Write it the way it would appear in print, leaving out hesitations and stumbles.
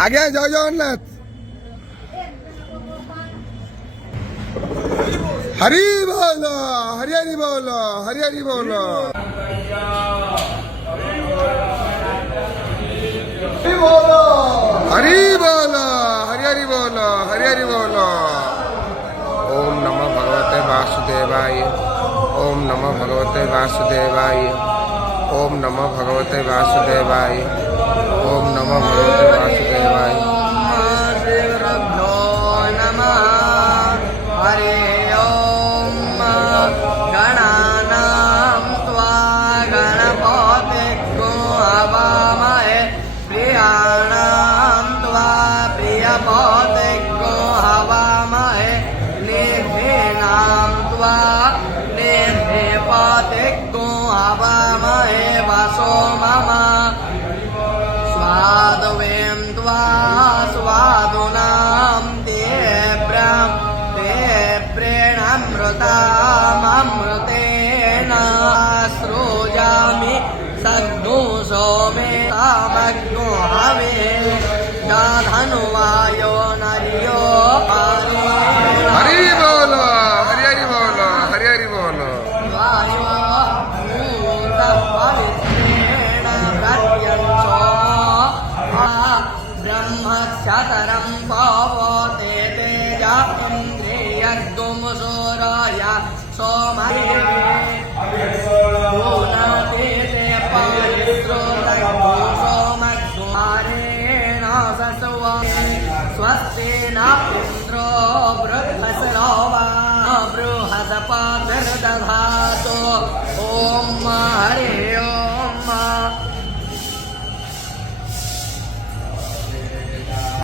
आगे जय जगन्नाथ हरि बोलो हरि हरि बोलो हरि हरि बोलो हरि बोलो हरि बोलो हरि हरि बोलो हरि हरि बोलो। ओम नमो भगवते वासुदेवाय ओम नमो भगवते वासुदेवाय ओम नमो भगवते वासुदेवाय ओम नमो भगवते वासुदेवाय। स्वादवें त्वा स्वादुनां ते प्रेणामृतामृतेन सृजामि सद्नु सोमे कामग्नो हवे धनुवायो नर्यो हरि बोलो हरि हरि बोलो हरि हरि बोलो। ब्रह्मक्षतरं पवते तेजा इन्द्रियगुंसोराय सोमये भूनातीते परिश्रुतगो सोमकुमारेण सस्वामे स्वस्ति न इन्द्रो बृहस्पतिर्वा बृहस्पतिर्दधातु। ॐ हरे